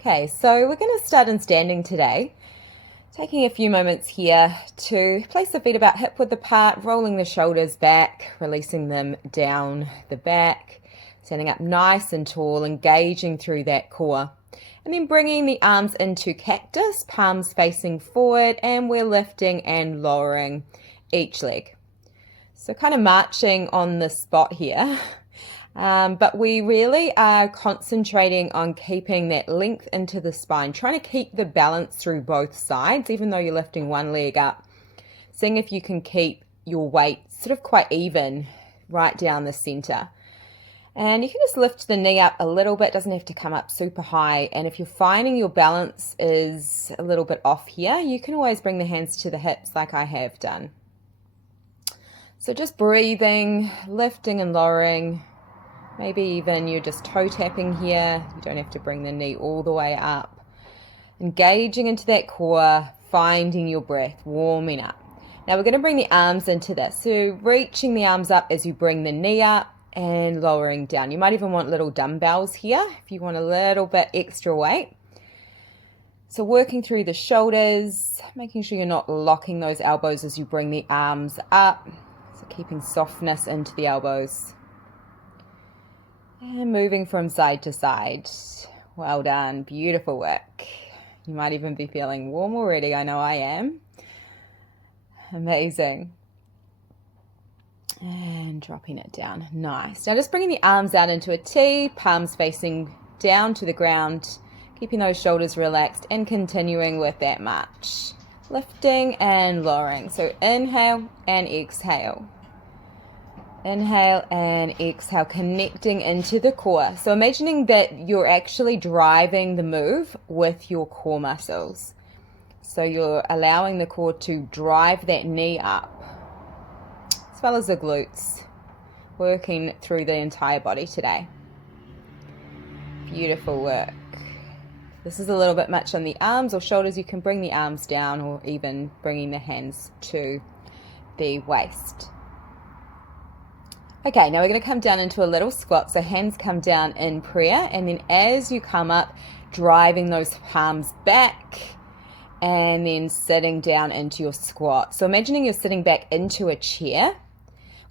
Okay, so we're going to start in standing today. Taking a few moments here to place the feet about hip width apart, rolling the shoulders back, releasing them down the back, standing up nice and tall, engaging through that core. And then bringing the arms into cactus, palms facing forward, and we're lifting and lowering each leg. So kind of marching on the spot here. But we really are concentrating on keeping that length into the spine, trying to keep the balance through both sides, even though you're lifting one leg up. Seeing if you can keep your weight sort of quite even right down the center. And you can just lift the knee up a little bit, doesn't have to come up super high. And if you're finding your balance is a little bit off here, you can always bring the hands to the hips like I have done. So just breathing, lifting and lowering. Maybe even you're just toe tapping here. You don't have to bring the knee all the way up. Engaging into that core, finding your breath, warming up. Now we're going to bring the arms into this. So reaching the arms up as you bring the knee up and lowering down. You might even want little dumbbells here if you want a little bit extra weight. So working through the shoulders, making sure you're not locking those elbows as you bring the arms up. So keeping softness into the elbows. And moving from side to side. Well done. Beautiful work. You might even be feeling warm already. I know I am. Amazing. And dropping it down. Nice. Now just bringing the arms out into a T, palms facing down to the ground, keeping those shoulders relaxed and continuing with that march. Lifting and lowering. So inhale and exhale. Inhale and exhale, connecting into the core. So imagining that you're actually driving the move with your core muscles. So you're allowing the core to drive that knee up, as well as the glutes, working through the entire body today. Beautiful work. This is a little bit much on the arms or shoulders. You can bring the arms down or even bringing the hands to the waist. Okay, now we're going to come down into a little squat. So hands come down in prayer, and then as you come up, driving those palms back and then sitting down into your squat. So imagining you're sitting back into a chair.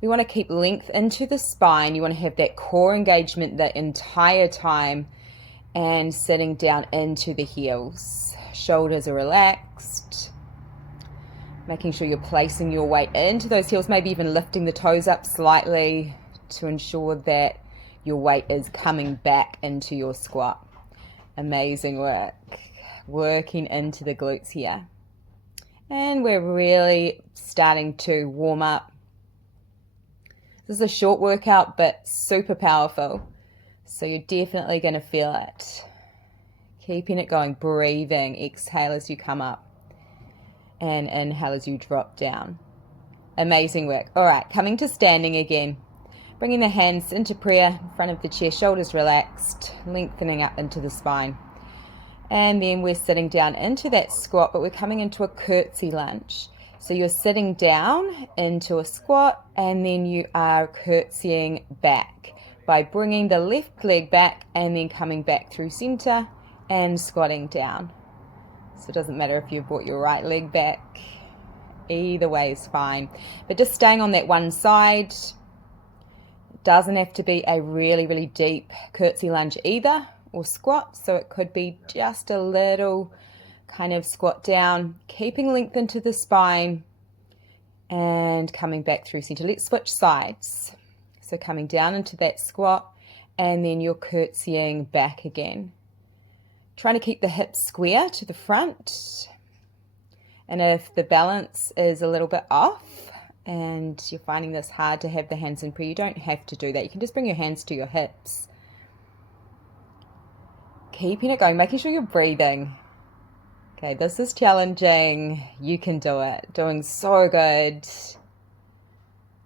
We want to keep length into the spine. You want to have that core engagement the entire time and sitting down into the heels. Shoulders are relaxed. Making sure you're placing your weight into those heels, maybe even lifting the toes up slightly to ensure that your weight is coming back into your squat. Amazing work. Working into the glutes here. And we're really starting to warm up. This is a short workout, but super powerful. So you're definitely going to feel it. Keeping it going, breathing, exhale as you come up. And inhale as you drop down. Amazing work. All right, coming to standing again. Bringing the hands into prayer in front of the chair, shoulders relaxed, lengthening up into the spine. And then we're sitting down into that squat, but we're coming into a curtsy lunge. So you're sitting down into a squat, and then you are curtsying back by bringing the left leg back and then coming back through center and squatting down. So it doesn't matter if you brought your right leg back, either way is fine. But just staying on that one side. It doesn't have to be a really, really deep curtsy lunge either, or squat. So it could be just a little kind of squat down, keeping length into the spine and coming back through center. Let's switch sides. So coming down into that squat and then you're curtsying back again. Trying to keep the hips square to the front. And if the balance is a little bit off and you're finding this hard to have the hands in prayer, you don't have to do that. You can just bring your hands to your hips. Keeping it going, making sure you're breathing. Okay, this is challenging. You can do it. Doing so good.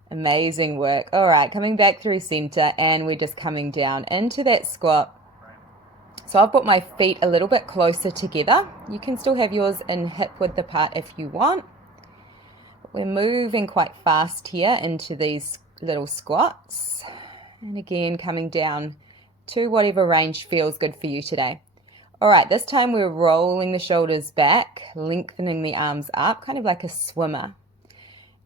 Amazing work. All right, coming back through center and we're just coming down into that squat. So I've brought my feet a little bit closer together. You can still have yours in hip width apart if you want. But we're moving quite fast here into these little squats. And again, coming down to whatever range feels good for you today. All right, this time we're rolling the shoulders back, lengthening the arms up, kind of like a swimmer.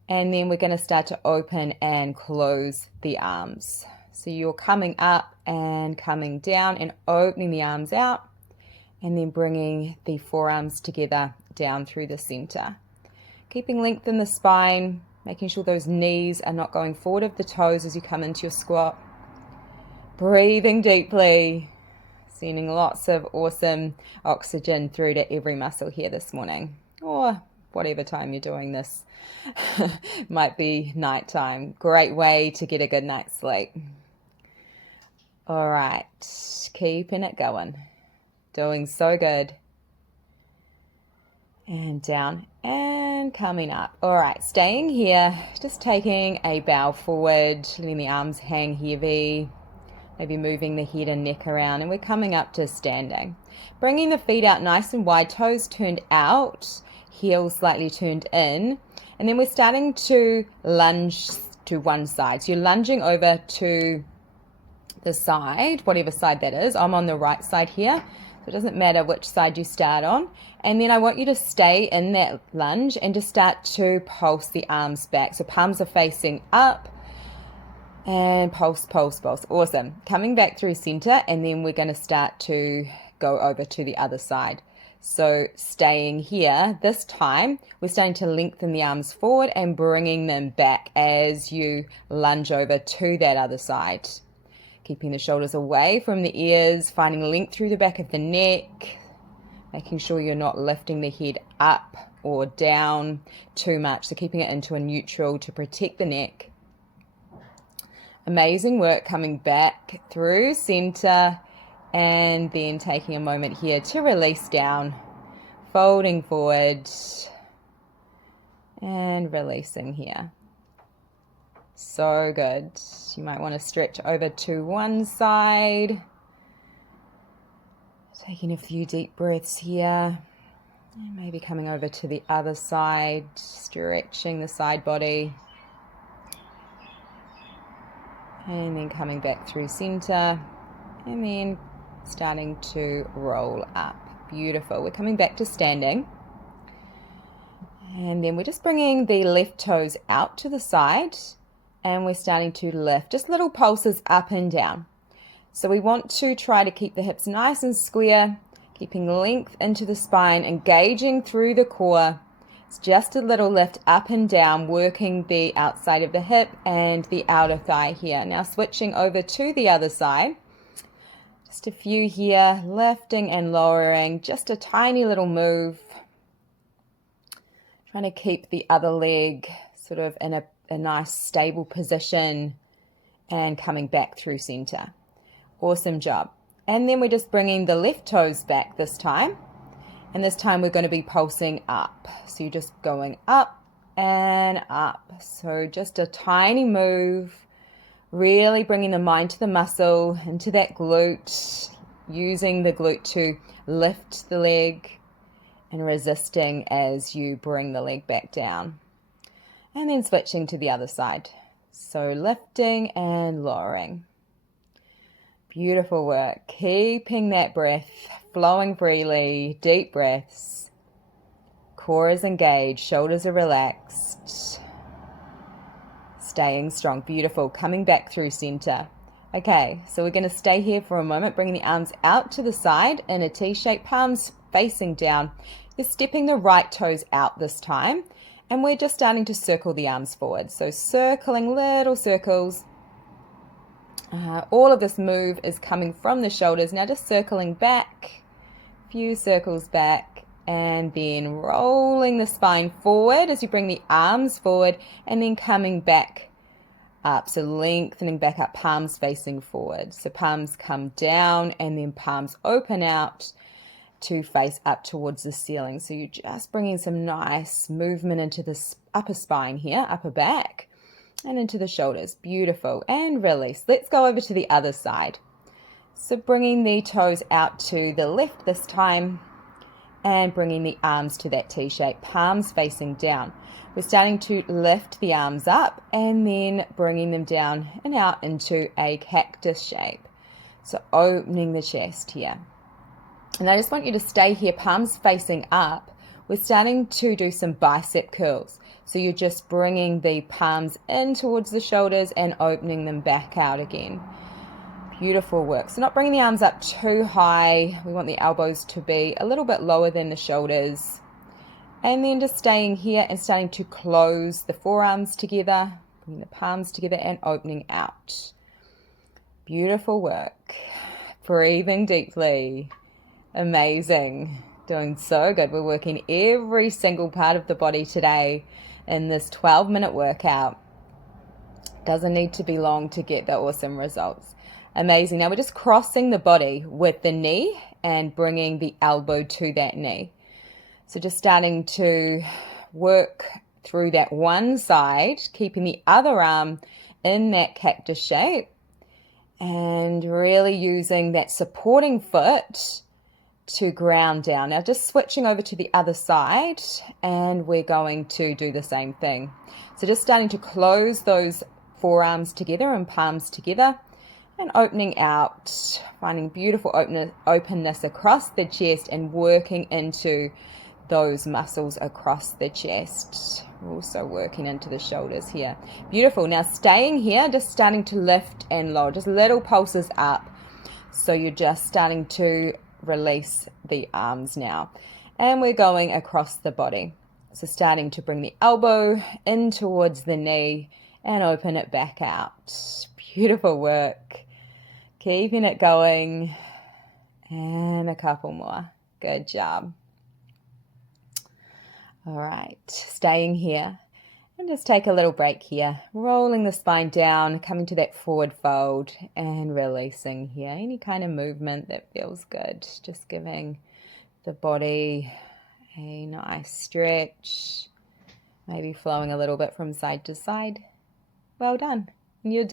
And then we're going to start to open and close the arms. So you're coming up and coming down and opening the arms out, and then bringing the forearms together down through the center. Keeping length in the spine, making sure those knees are not going forward of the toes as you come into your squat. Breathing deeply, sending lots of awesome oxygen through to every muscle here this morning, or whatever time you're doing this. Might be nighttime. Great way to get a good night's sleep. All right, keeping it going. Doing so good. And down and coming up. All right, staying here, just taking a bow forward, letting the arms hang heavy, maybe moving the head and neck around, and we're coming up to standing. Bringing the feet out nice and wide, toes turned out, heels slightly turned in, and then we're starting to lunge to one side. So you're lunging over to the side, whatever side that is. I'm on the right side here, so it doesn't matter which side you start on. And then I want you to stay in that lunge and just start to pulse the arms back. So palms are facing up and pulse, pulse, pulse. Awesome. Coming back through center, and then we're going to start to go over to the other side. So staying here, this time we're starting to lengthen the arms forward and bringing them back as you lunge over to that other side. Keeping the shoulders away from the ears, finding length through the back of the neck, making sure you're not lifting the head up or down too much. So keeping it into a neutral to protect the neck. Amazing work coming back through center, and then taking a moment here to release down, folding forward and releasing here. So good. You might want to stretch over to one side. Taking a few deep breaths here. And maybe coming over to the other side, stretching the side body. And then coming back through center. And then starting to roll up. Beautiful. We're coming back to standing. And then we're just bringing the left toes out to the side. And we're starting to lift, just little pulses up and down. So we want to try to keep the hips nice and square, keeping length into the spine, engaging through the core. It's just a little lift up and down, working the outside of the hip and the outer thigh here. Now switching over to the other side. Just a few here, lifting and lowering, just a tiny little move. Trying to keep the other leg sort of in a nice stable position and coming back through center. Awesome job. And then we're just bringing the left toes back this time. And this time we're going to be pulsing up. So you're just going up and up. So just a tiny move, really bringing the mind to the muscle, into that glute, using the glute to lift the leg and resisting as you bring the leg back down. And then switching to the other side. So lifting and lowering. Beautiful work. Keeping that breath flowing freely. Deep breaths. Core is engaged. Shoulders are relaxed. Staying strong. Beautiful. Coming back through center. Okay, so we're going to stay here for a moment. Bringing the arms out to the side in a T-shape. Palms facing down. You're stepping the right toes out this time. And we're just starting to circle the arms forward. So circling little circles. All of this move is coming from the shoulders. Now just circling back. Few circles back. And then rolling the spine forward as you bring the arms forward. And then coming back up. So lengthening back up, palms facing forward. So palms come down and then palms open out to face up towards the ceiling. So you're just bringing some nice movement into the upper spine here, upper back, and into the shoulders. Beautiful. And release. Let's go over to the other side. So bringing the toes out to the left this time and bringing the arms to that T-shape, palms facing down. We're starting to lift the arms up and then bringing them down and out into a cactus shape. So opening the chest here. And I just want you to stay here, palms facing up. We're starting to do some bicep curls. So you're just bringing the palms in towards the shoulders and opening them back out again. Beautiful work. So not bringing the arms up too high. We want the elbows to be a little bit lower than the shoulders. And then just staying here and starting to close the forearms together, bringing the palms together and opening out. Beautiful work. Breathing deeply. Amazing. Doing so good. We're working every single part of the body today in this 12-minute workout. Doesn't need to be long to get the awesome results. Amazing. Now we're just crossing the body with the knee and bringing the elbow to that knee. So just starting to work through that one side, keeping the other arm in that cactus shape and really using that supporting foot to ground down. Now just switching over to the other side and we're going to do the same thing. So just starting to close those forearms together and palms together and opening out, finding beautiful openness across the chest and working into those muscles across the chest. We're also working into the shoulders here. Beautiful. Now staying here, just starting to lift and lower, just little pulses up. So you're just starting to release the arms now. And we're going across the body. So starting to bring the elbow in towards the knee and open it back out. Beautiful work. Keeping it going. And a couple more. Good job. All right, staying here. And just take a little break here. Rolling the spine down, coming to that forward fold and releasing here. Any kind of movement that feels good. Just giving the body a nice stretch. Maybe flowing a little bit from side to side. Well done. And you're